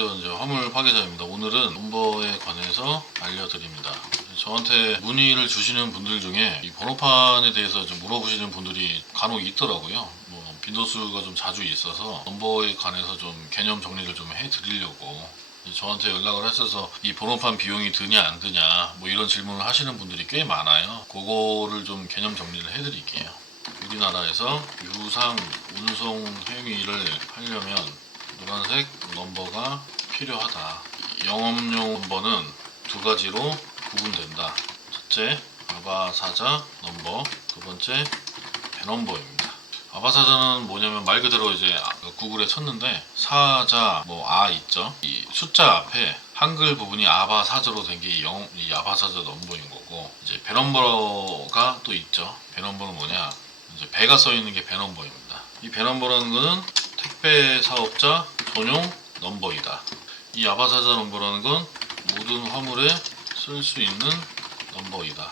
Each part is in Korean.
안녕하세요. 이제 화물 파괴자입니다. 오늘은 넘버에 관해서 알려드립니다. 저한테 문의를 주시는 분들 중에 이 번호판에 대해서 좀 물어보시는 분들이 간혹 있더라고요. 빈도수가 좀 자주 있어서 넘버에 관해서 좀 개념 정리를 좀 해드리려고 저한테 연락을 하셔서 이 번호판 비용이 드냐 안 드냐 이런 질문을 하시는 분들이 꽤 많아요. 그거를 좀 개념 정리를 해드릴게요. 우리나라에서 유상 운송 행위를 하려면 노란색 넘버가 필요하다. 영업용 넘버는 두 가지로 구분된다. 첫째, 아바사자 넘버, 두 번째, 배넘버입니다. 아바사자는 뭐냐면 말 그대로 이제 구글에 쳤는데 사자 아 있죠. 이 숫자 앞에 한글 부분이 아바사자로 된 게 이 아바사자 넘버인 거고, 이제 배넘버가 또 있죠. 배넘버는 뭐냐? 이제 배가 써 있는 게 배넘버입니다. 이 배넘버라는 거는 택배 사업자 전용 넘버이다. 이 아바사자 넘버라는 건 모든 화물에 쓸 수 있는 넘버이다.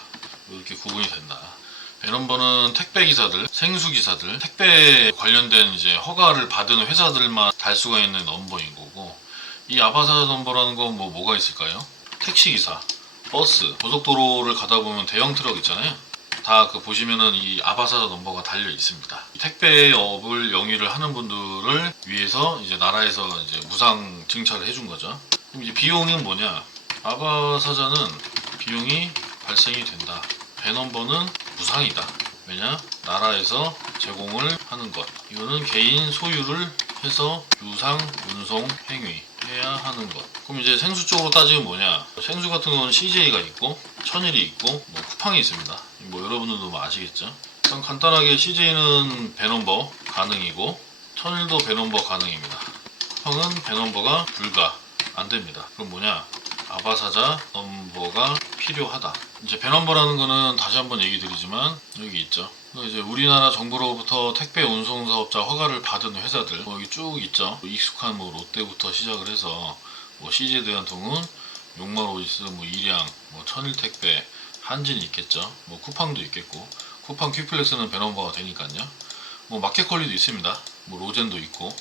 이렇게 구분이 된다. 배넘버는 택배 기사들, 생수 기사들, 택배 관련된 이제 허가를 받은 회사들만 달 수가 있는 넘버인 거고, 이 아바사자 넘버라는 건 뭐가 있을까요? 택시 기사, 버스, 고속도로를 가다 보면 대형 트럭 있잖아요. 다 보시면은 이 아바사자 넘버가 달려 있습니다. 택배업을 영위를 하는 분들을 위해서 이제 나라에서 이제 무상 증차를 해준 거죠. 그럼 이제 비용이 뭐냐? 아바사자는 비용이 발생이 된다. 배넘버는 무상이다. 왜냐? 나라에서 제공을 하는 것. 이거는 개인 소유를 해서 유상 운송 행위 해야 하는 것. 그럼 이제 생수 쪽으로 따지면 뭐냐? 생수 같은 경우는 CJ가 있고 천일이 있고 쿠팡이 있습니다. 여러분들도 아시겠죠? 일단 간단하게 CJ는 배넘버 가능이고 천일도 배넘버 가능입니다. 쿠팡은 배넘버가 불가 안됩니다. 그럼 뭐냐? 아바사자 넘버가 필요하다. 이제 배넘버라는 거는 다시 한번 얘기 드리지만 여기 있죠. 이제 우리나라 정부로부터 택배 운송 사업자 허가를 받은 회사들 여기 쭉 있죠. 익숙한 롯데부터 시작을 해서 CJ 대한통운, 용마로이스, 일양, 천일택배, 한진이 있겠죠. 쿠팡도 있겠고, 쿠팡 퀵플렉스는 배넘버가 되니까요. 마켓컬리도 있습니다. 로젠도 있고,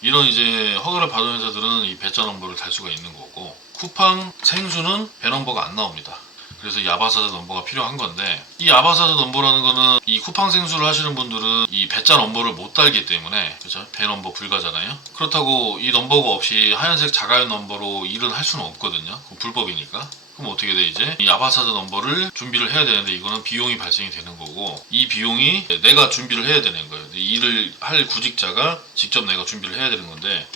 이런 이제 허가를 받은 회사들은 이 배자 넘버를 달 수가 있는 거고, 쿠팡 생수는 배넘버가 안 나옵니다. 그래서 이 아바사자 넘버가 필요한 건데, 이 아바사자 넘버라는 거는 이 쿠팡 생수를 하시는 분들은 이 배자 넘버를 못 달기 때문에, 그죠? 배 넘버 불가잖아요. 그렇다고 이 넘버가 없이 하얀색 자가용 넘버로 일은 할 수는 없거든요. 불법이니까. 그럼 어떻게 돼? 이제 이 아바사자 넘버를 준비를 해야 되는데, 이거는 비용이 발생이 되는 거고, 이 비용이 내가 준비를 해야 되는 거예요. 일을 할 구직자가 직접 내가 준비를 해야 되는 건데,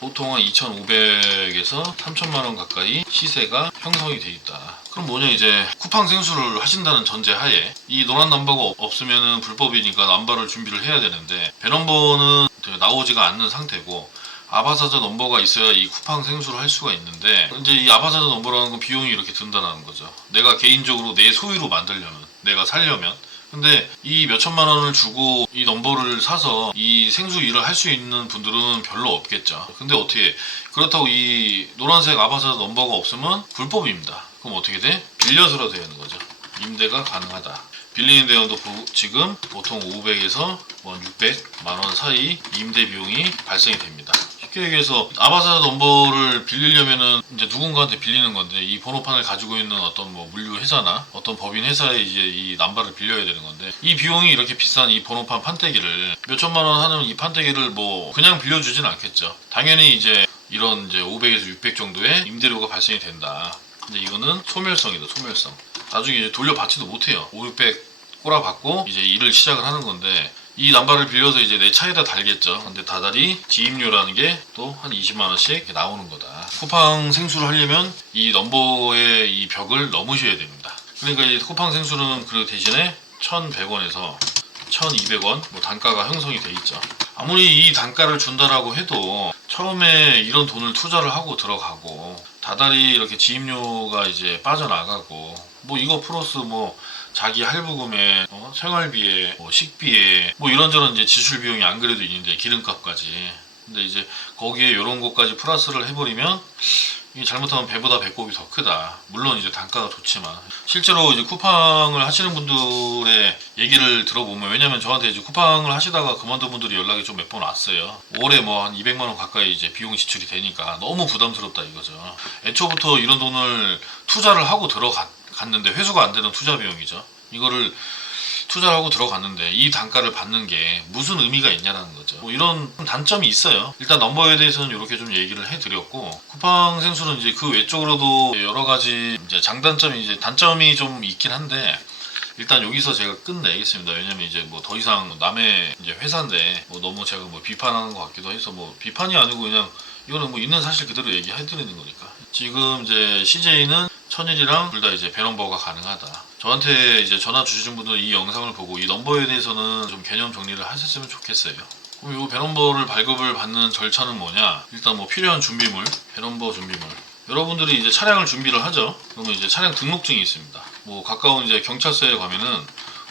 보통 한 2,500에서 3,000만원 가까이 시세가 형성이 돼 있다. 그럼 뭐냐? 이제 쿠팡 생수를 하신다는 전제 하에 이 노란 넘버가 없으면 불법이니까 넘버를 준비를 해야 되는데, 배넘버는 나오지가 않는 상태고 아바사자 넘버가 있어야 이 쿠팡 생수를 할 수가 있는데, 이제 이 아바사자 넘버라는 건 비용이 이렇게 든다는 거죠. 내가 개인적으로 내 소유로 만들려면, 내가 살려면. 근데 이 몇천만 원을 주고 이 넘버를 사서 이 생수 일을 할 수 있는 분들은 별로 없겠죠. 근데 어떻게, 그렇다고 이 노란색 아바사자 넘버가 없으면 불법입니다. 그럼 어떻게 돼? 빌려서라도 해야 하는 거죠. 임대가 가능하다. 빌리는 대원도 지금 보통 500에서 600만 원 사이 임대 비용이 발생이 됩니다. 쉽게 얘기해서 아바사자 넘버를 빌리려면은 이제 누군가한테 빌리는 건데, 이 번호판을 가지고 있는 어떤 물류 회사나 어떤 법인 회사에 이제 이 남바를 빌려야 되는 건데, 이 비용이 이렇게 비싼 이 번호판 판때기를 몇천만 원 하는 이 판때기를 그냥 빌려주진 않겠죠. 당연히 이제 이런 이제 500에서 600 정도의 임대료가 발생이 된다. 근데 이거는 소멸성이다. 소멸성. 나중에 이제 돌려받지도 못해요. 5, 600 꼬라받고 이제 일을 시작을 하는 건데, 이 남바를 빌려서 이제 내 차에다 달겠죠. 근데 다달이 지임료라는 게 또 한 20만원씩 나오는 거다. 쿠팡 생수를 하려면 이 넘버의 이 벽을 넘으셔야 됩니다. 그러니까 이 쿠팡 생수는 그 대신에 1,100원에서 1,200원 단가가 형성이 돼 있죠. 아무리 이 단가를 준다라고 해도 처음에 이런 돈을 투자를 하고 들어가고, 다달이 이렇게 지임료가 이제 빠져나가고, 이거 플러스 자기 할부금에 생활비에 식비에 이런저런 이제 지출 비용이 안 그래도 있는데 기름값까지. 근데 이제 거기에 이런 것까지 플러스를 해버리면 이게 잘못하면 배보다 배꼽이 더 크다. 물론 이제 단가가 좋지만 실제로 이제 쿠팡을 하시는 분들의 얘기를 들어보면, 왜냐면 저한테 이제 쿠팡을 하시다가 그만둔 분들이 연락이 좀 몇 번 왔어요. 올해 뭐 한 200만 원 가까이 이제 비용 지출이 되니까 너무 부담스럽다 이거죠. 애초부터 이런 돈을 투자를 하고 들어갔는데 회수가 안 되는 투자 비용이죠. 이거를 투자를 하고 들어갔는데 이 단가를 받는 게 무슨 의미가 있냐라는 거죠. 뭐 이런 단점이 있어요. 일단 넘버에 대해서는 이렇게 좀 얘기를 해드렸고, 쿠팡 생수는 이제 그 외적으로도 여러 가지 이제 장단점이, 이제 단점이 좀 있긴 한데, 일단 여기서 제가 끝내겠습니다. 왜냐면 이제 뭐 더 이상 남의 이제 회사인데 뭐 너무 제가 뭐 비판하는 것 같기도 해서, 뭐 비판이 아니고 그냥 이거는 뭐 있는 사실 그대로 얘기해드리는 거니까. 지금 이제 CJ는 천일이랑 둘 다 이제 배넘버가 가능하다. 저한테 이제 전화 주시는 분들 이 영상을 보고 이 넘버에 대해서는 좀 개념 정리를 하셨으면 좋겠어요. 그럼 이 배넘버를 발급을 받는 절차는 뭐냐? 일단 뭐 필요한 준비물, 배넘버 준비물. 여러분들이 이제 차량을 준비를 하죠. 그러면 이제 차량 등록증이 있습니다. 뭐 가까운 이제 경찰서에 가면은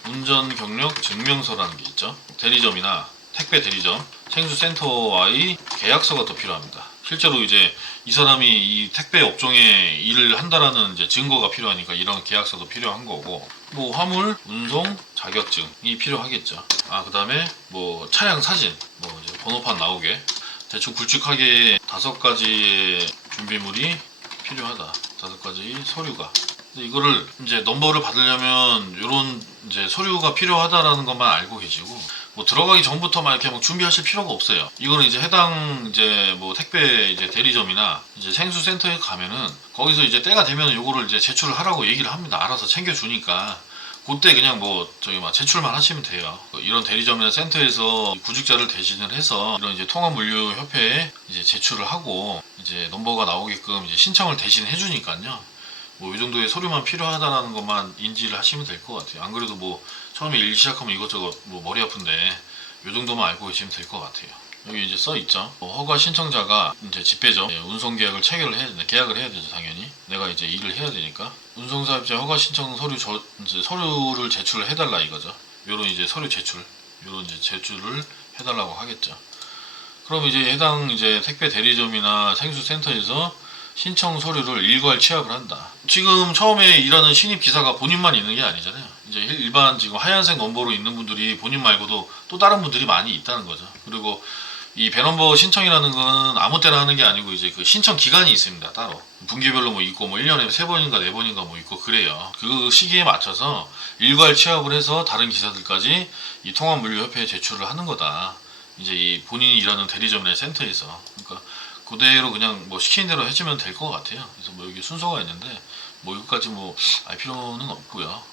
운전 경력 증명서라는 게 있죠. 대리점이나 택배 대리점, 생수센터와의 계약서가 더 필요합니다. 실제로 이제 이 사람이 이 택배 업종에 일을 한다라는 이제 증거가 필요하니까 이런 계약서도 필요한 거고, 뭐 화물, 운송, 자격증이 필요하겠죠. 그 다음에 뭐 차량 사진, 뭐 이제 번호판 나오게 대충 굵직하게 5가지의 준비물이 필요하다. 5가지 서류가. 이거를 이제 넘버를 받으려면 이런 이제 서류가 필요하다라는 것만 알고 계시고, 뭐 들어가기 전부터 막 이렇게 막 준비하실 필요가 없어요. 이거는 이제 해당 이제 뭐 택배 이제 대리점이나 이제 생수센터에 가면은 거기서 이제 때가 되면 요거를 이제 제출을 하라고 얘기를 합니다. 알아서 챙겨주니까 그때 그냥 뭐 저기 막 제출만 하시면 돼요. 이런 대리점이나 센터에서 구직자를 대신을 해서 이런 이제 통합물류협회에 이제 제출을 하고 이제 넘버가 나오게끔 이제 신청을 대신 해주니까요. 뭐 이 정도의 서류만 필요하다는 것만 인지를 하시면 될 것 같아요. 안 그래도 뭐 처음에 일 시작하면 이것저것 뭐 머리 아픈데 이 정도만 알고 계시면 될 것 같아요. 여기 이제 써 있죠. 허가 신청자가 이제 집배점 운송 계약을 체결을 해야 되죠. 계약을 해야 되죠, 당연히. 내가 이제 일을 해야 되니까. 운송사업자 허가 신청 서류 이제 서류를 제출을 해달라 이거죠. 요런 이제 서류 제출, 요런 이제 제출을 해달라고 하겠죠. 그럼 이제 해당 이제 택배 대리점이나 생수센터에서 신청 서류를 일괄 취합을 한다. 지금 처음에 일하는 신입 기사가 본인만 있는 게 아니잖아요. 이제 일반 지금 하얀색 넘버로 있는 분들이 본인 말고도 또 다른 분들이 많이 있다는 거죠. 그리고 이 배넘버 신청이라는 건 아무 때나 하는 게 아니고 이제 그 신청 기간이 있습니다. 따로 분기별로 뭐 있고 뭐 1년에 3번인가 4번인가 뭐 있고 그래요. 그 시기에 맞춰서 일괄 취합을 해서 다른 기사들까지 이 통합물류협회에 제출을 하는 거다. 이제 이 본인이 일하는 대리점이나 센터에서. 그러니까 그대로 그냥 뭐 시키는 대로 해주면 될 것 같아요. 그래서 뭐 여기 순서가 있는데 뭐 이것까지 뭐 알 필요는 없고요.